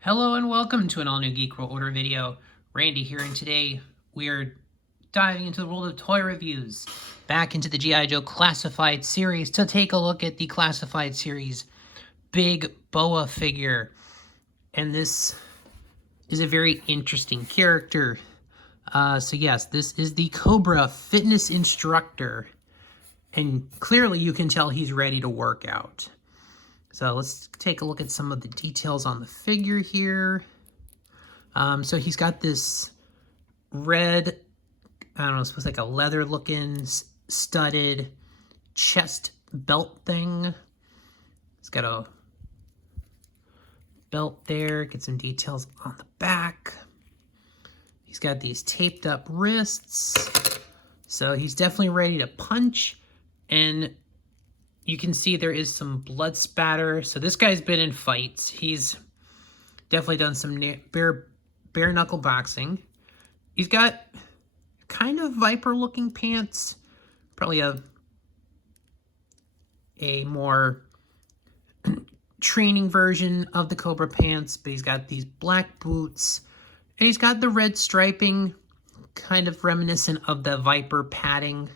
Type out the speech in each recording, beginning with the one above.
Hello and welcome to an all-new GIJoe Order video. Randy here, and today we are diving into the world of toy reviews, back into the GIJoe Classified Series to take a look at the Classified Series Big Boa figure. And this is a very interesting character. So yes, this is the Cobra fitness instructor, and clearly you can tell he's ready to work out. So let's take a look at some of the details on the figure here. So he's got this red, I don't know, it's like a leather looking studded chest belt thing. It's got a belt there, get some details on the back. He's got these taped up wrists. So he's definitely ready to punch, and you can see there is some blood spatter. So this guy's been in fights. He's definitely done some bare knuckle boxing. He's got kind of Viper looking pants. Probably a more training version of the Cobra pants, but he's got these black boots. And he's got the red striping, kind of reminiscent of the Viper padding.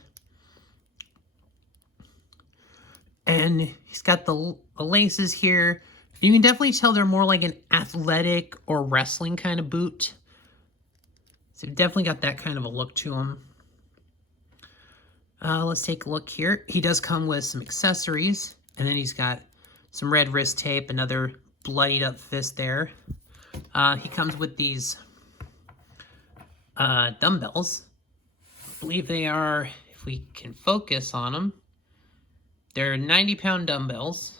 And he's got the laces here. You can definitely tell they're more like an athletic or wrestling kind of boot. So definitely got that kind of a look to him. Let's take a look here. He does come with some accessories. And then he's got some red wrist tape, another bloodied up fist there. He comes with these dumbbells. I believe they are, if we can focus on them, they're 90-pound dumbbells.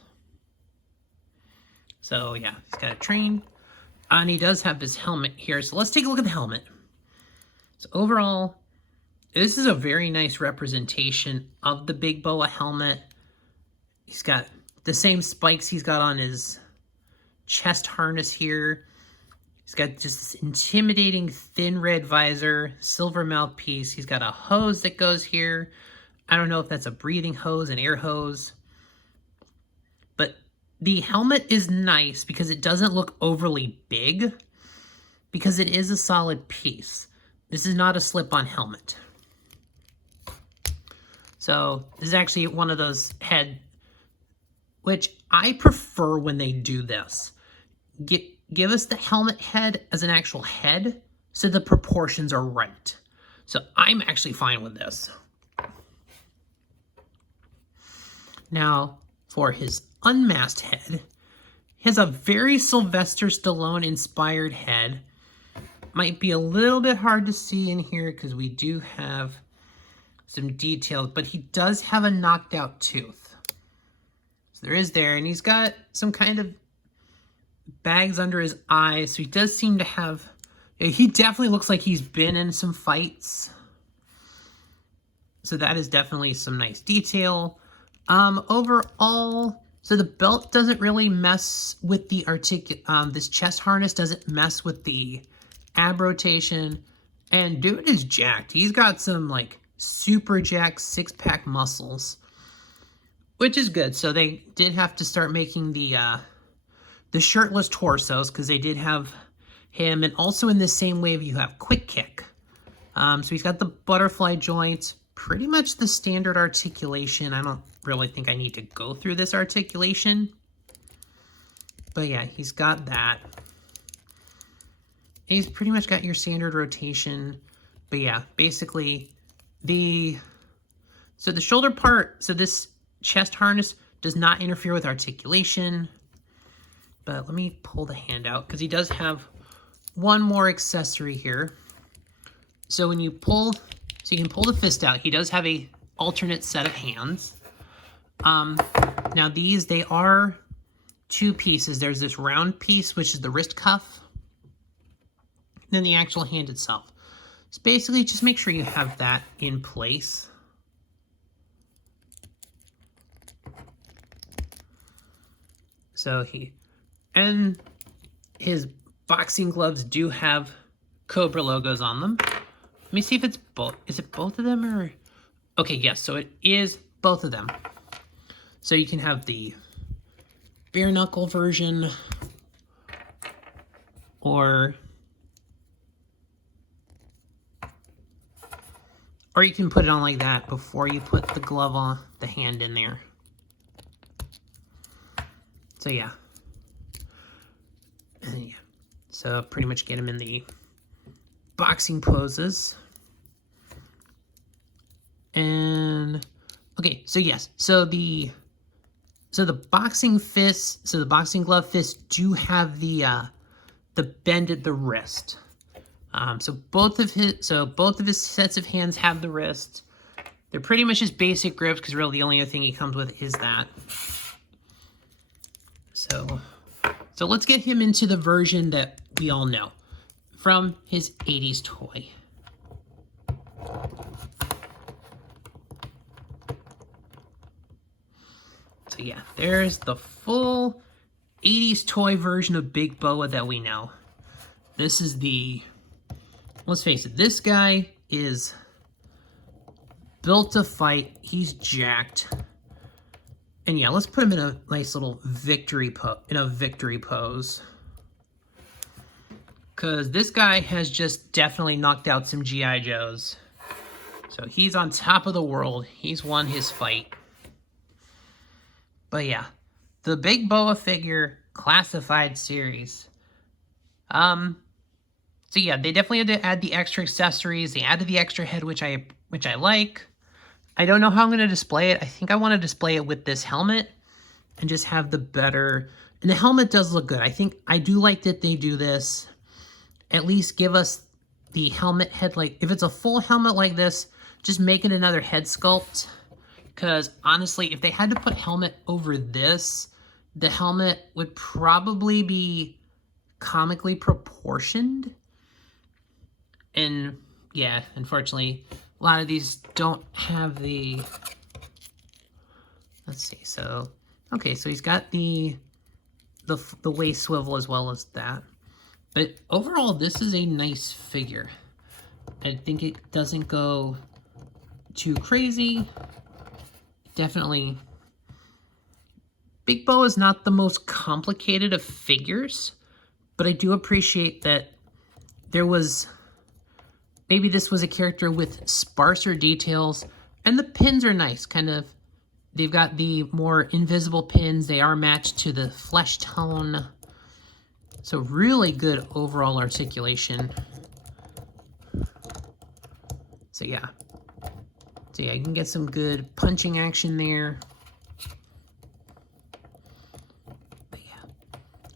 So yeah, he's got a train. And he does have his helmet here. So let's take a look at the helmet. So overall, this is a very nice representation of the Big Boa helmet. He's got the same spikes he's got on his chest harness here. He's got just this intimidating thin red visor, silver mouthpiece. He's got a hose that goes here. I don't know if that's a breathing hose, an air hose. But the helmet is nice because it doesn't look overly big, because it is a solid piece. This is not a slip-on helmet. So this is actually one of those head, which I prefer when they do this. Give us the helmet head as an actual head so the proportions are right. So I'm actually fine with this. Now, for his unmasked head, he has a very Sylvester Stallone-inspired head. Might be a little bit hard to see in here because we do have some details, but he does have a knocked out tooth. So there is there, and he's got some kind of bags under his eyes, so he does seem to have... He definitely looks like he's been in some fights. So that is definitely some nice detail. Overall, so the belt doesn't really mess with the this chest harness doesn't mess with the ab rotation, and dude is jacked. He's got some like super jacked six-pack muscles, which is good. So they did have to start making the shirtless torsos, because they did have him, and also in the same wave you have Quick Kick. So he's got the butterfly joints, pretty much the standard articulation. I don't really think I need to go through this articulation. But yeah, he's got that. He's pretty much got your standard rotation. But yeah, basically the shoulder part, so this chest harness does not interfere with articulation. But let me pull the hand out, because he does have one more accessory here. So when you pull, so you can pull the fist out, he does have a alternate set of hands. Now these, they are two pieces. There's this round piece, which is the wrist cuff, and then the actual hand itself. So basically, just make sure you have that in place. So and his boxing gloves do have Cobra logos on them. Let me see if it's both. Is it both of them, or? Okay, yes, so it is both of them. So you can have the bare knuckle version, Or you can put it on like that before you put the glove on, the hand in there. So yeah. And yeah. So pretty much get him in the boxing poses. And okay, so yes. So the boxing fists, so the boxing glove fists do have the bend at the wrist. So both of his sets of hands have the wrist. They're pretty much just basic grips because really the only other thing he comes with is that. So let's get him into the version that we all know from his 80s toy. So yeah, there's the full 80s toy version of Big Boa that we know. This is the, let's face it, this guy is built to fight. He's jacked. And yeah, let's put him in a nice little victory pose. Because this guy has just definitely knocked out some G.I. Joes. So he's on top of the world. He's won his fight. But yeah, the Big Boa figure classified series. So yeah, they definitely had to add the extra accessories. They added the extra head, which I like. I don't know how I'm going to display it. I think I want to display it with this helmet and just have the better. And the helmet does look good. I do like that they do this. At least give us the helmet head. Like if it's a full helmet like this, just make it another head sculpt. Because honestly, if they had to put helmet over this, the helmet would probably be comically proportioned. And yeah, unfortunately, a lot of these don't have the, let's see, so, okay, so he's got the waist swivel as well as that. But overall, this is a nice figure. I think it doesn't go too crazy. Definitely, Big Boa is not the most complicated of figures, but I do appreciate that there was, maybe this was a character with sparser details, and the pins are nice, kind of, they've got the more invisible pins, they are matched to the flesh tone, so really good overall articulation. So yeah, you can get some good punching action there. But yeah,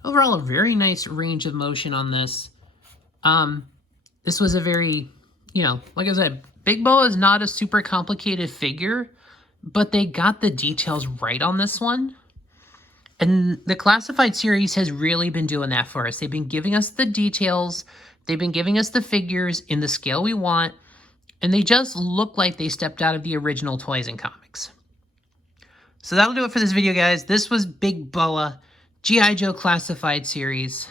overall a very nice range of motion on this. This was a very, like I said, Big Boa is not a super complicated figure, but they got the details right on this one. And the Classified series has really been doing that for us. They've been giving us the details, they've been giving us the figures in the scale we want, and they just look like they stepped out of the original toys and comics. So that'll do it for this video, guys. This was Big Boa, GIJoe Classified Series.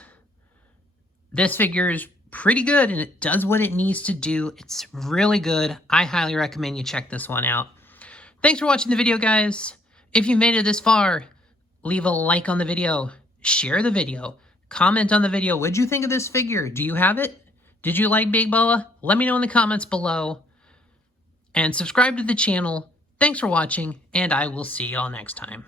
This figure is pretty good, and it does what it needs to do. It's really good. I highly recommend you check this one out. Thanks for watching the video, guys. If you made it this far, leave a like on the video, share the video, comment on the video. What'd you think of this figure? Do you have it? Did you like Big Boa? Let me know in the comments below. And subscribe to the channel. Thanks for watching, and I will see y'all next time.